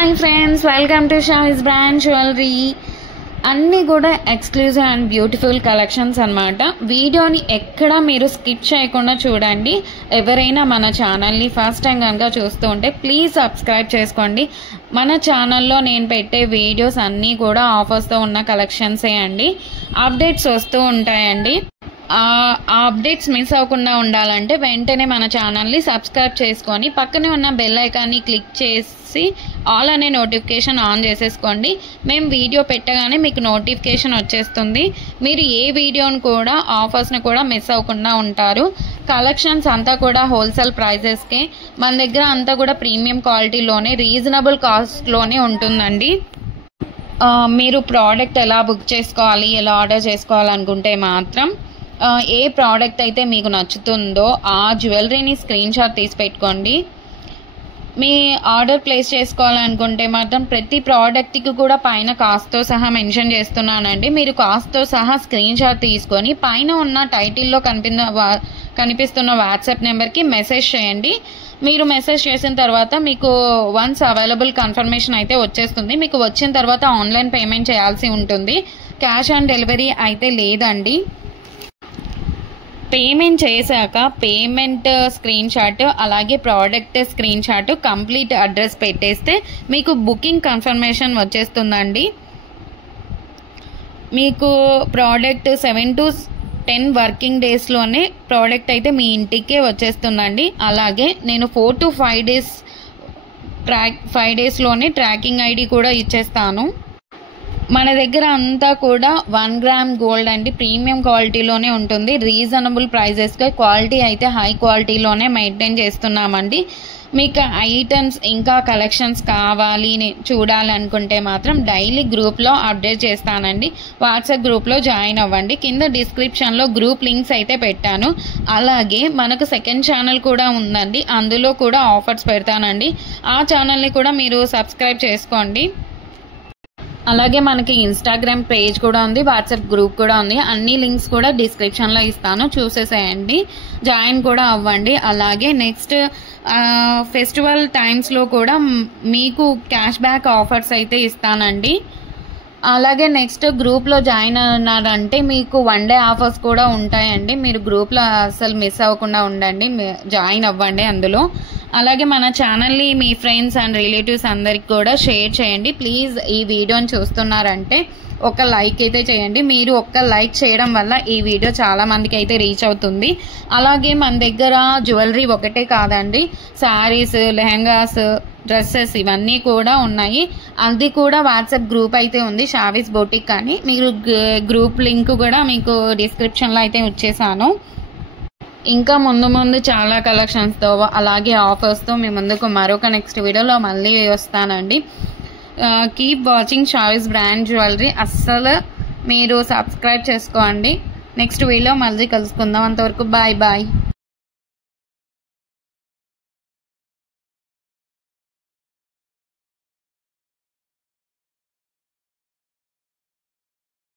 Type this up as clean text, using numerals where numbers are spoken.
Hi friends, welcome to Shavis brand jewellery. అన్నీ కూడా exclusive and beautiful collections అన్నమాట. వీడియోని ఎక్కడ మీరు స్కిప్ చేయకుండా చూడండి. ఎవరైనా మన ఛానల్ని ఫస్ట్ టైం కనుక చూస్తూ ఉంటే ప్లీజ్ సబ్స్క్రైబ్ చేసుకోండి. మన ఛానల్లో నేను పెట్టే వీడియోస్ అన్నీ కూడా ఆఫర్స్తో ఉన్న కలెక్షన్సే అండి. అప్డేట్స్ వస్తూ ఉంటాయండి. ఆ అప్డేట్స్ మిస్ అవ్వకుండా ఉండాలంటే వెంటనే మన ఛానల్ని సబ్స్క్రైబ్ చేసుకొని పక్కనే ఉన్న బెల్ ఐకాన్ని క్లిక్ చేసి ఆల్ అనే నోటిఫికేషన్ ఆన్ చేసేసుకోండి. మేము వీడియో పెట్టగానే మీకు నోటిఫికేషన్ వచ్చేస్తుంది. మీరు ఏ వీడియోని కూడా ఆఫర్స్ని కూడా మిస్ అవ్వకుండా ఉంటారు. కలెక్షన్స్ అంతా కూడా హోల్సేల్ ప్రైజెస్కే, మన దగ్గర అంతా కూడా ప్రీమియం క్వాలిటీలోనే రీజనబుల్ కాస్ట్లోనే ఉంటుందండి. మీరు ప్రోడక్ట్ ఎలా బుక్ చేసుకోవాలి, ఎలా ఆర్డర్ చేసుకోవాలనుకుంటే మాత్రం ఏ ప్రోడక్ట్ అయితే మీకు నచ్చుతుందో ఆ జ్యువెలరీని స్క్రీన్ షాట్ తీసి పెట్టుకోండి. మీ ఆర్డర్ ప్లేస్ చేసుకోవాలనుకుంటే మాత్రం ప్రతి ప్రోడక్ట్కి కూడా పైన కాస్ట్తో సహా మెన్షన్ చేస్తున్నానండి. మీరు కాస్ట్తో సహా స్క్రీన్ షాట్ తీసుకొని పైన ఉన్న టైటిల్లో కనిపిస్తున్న వాట్సాప్ నెంబర్కి మెసేజ్ చేయండి. మీరు మెసేజ్ చేసిన తర్వాత మీకు వన్స్ అవైలబుల్ కన్ఫర్మేషన్ అయితే వచ్చేస్తుంది. మీకు వచ్చిన తర్వాత ఆన్లైన్ పేమెంట్ చేయాల్సి ఉంటుంది. క్యాష్ ఆన్ డెలివరీ అయితే లేదండి. పేమెంట్ చేశాక పేమెంట్ స్క్రీన్ షాట్ అలాగే product screen shot complete address పెట్టేస్తే మీకు బుకింగ్ కన్ఫర్మేషన్ వచ్చేస్తుందండి. మీకు ప్రోడక్ట్ 7 to 10 వర్కింగ్ డేస్లోనే ప్రోడక్ట్ అయితే మీ ఇంటికే వచ్చేస్తుందండి. అలాగే నేను 4 to 5 డేస్లోనే ట్రాకింగ్ ఐడి కూడా ఇచ్చేస్తాను. మన దగ్గర అంతా కూడా 1 గ్రామ్ గోల్డ్ అండి, ప్రీమియం క్వాలిటీలోనే ఉంటుంది. రీజనబుల్ ప్రైజెస్గా క్వాలిటీ అయితే హై క్వాలిటీలోనే మెయింటైన్ చేస్తున్నామండి. మీకు ఐటమ్స్ ఇంకా కలెక్షన్స్ కావాలి చూడాలనుకుంటే మాత్రం డైలీ గ్రూప్లో అప్డేట్ చేస్తానండి. వాట్సాప్ గ్రూప్లో జాయిన్ అవ్వండి. కింద డిస్క్రిప్షన్లో గ్రూప్ లింక్స్ అయితే పెట్టాను. అలాగే మనకు సెకండ్ ఛానల్ కూడా ఉందండి, అందులో కూడా ఆఫర్స్ పెడతానండి. ఆ ఛానల్ని కూడా మీరు సబ్స్క్రైబ్ చేసుకోండి. అలాగే మనకి ఇన్స్టాగ్రామ్ పేజ్ కూడా ఉంది, వాట్సాప్ గ్రూప్ కూడా ఉంది. అన్ని లింక్స్ కూడా డిస్క్రిప్షన్లో ఇస్తాను, చూసేసేయండి, జాయిన్ కూడా అవ్వండి. అలాగే నెక్స్ట్ ఫెస్టివల్ టైమ్స్లో కూడా మీకు క్యాష్ బ్యాక్ ఆఫర్స్ అయితే ఇస్తానండి. అలాగే నెక్స్ట్ గ్రూప్లో జాయిన్ అన్నారంటే మీకు 1 day ఆఫర్స్ కూడా ఉంటాయండి. మీరు గ్రూప్లో అసలు మిస్ అవ్వకుండా ఉండండి, జాయిన్ అవ్వండి అందులో. అలాగే మన ఛానల్ని మీ ఫ్రెండ్స్ అండ్ రిలేటివ్స్ అందరికి కూడా షేర్ చేయండి. ప్లీజ్ ఈ వీడియోని చూస్తున్నారంటే ఒక లైక్ అయితే చేయండి. మీరు ఒక్క లైక్ చేయడం వల్ల ఈ వీడియో చాలా మందికి అయితే రీచ్ అవుతుంది. అలాగే మన దగ్గర జ్యువెలరీ ఒకటే కాదండి, శారీస్, లెహంగాస్, డ్రెస్సెస్ ఇవన్నీ కూడా ఉన్నాయి. అది కూడా వాట్సాప్ గ్రూప్ అయితే ఉంది, షావిస్ బొటిక్ అని. మీరు గ్రూప్ లింక్ కూడా మీకు డిస్క్రిప్షన్లో అయితే వచ్చేసాను. ఇంకా ముందు చాలా కలెక్షన్స్తో అలాగే ఆఫర్స్తో మీ ముందుకు మరొక నెక్స్ట్ వీడియోలో మళ్ళీ వస్తానండి. Keep watching Shavis brand jewellery. అస్సలు మీరు సబ్స్క్రైబ్ చేసుకోండి. నెక్స్ట్ వీడియో మళ్ళీ కలుసుకుందాం. అంతవరకు బాయ్ బాయ్.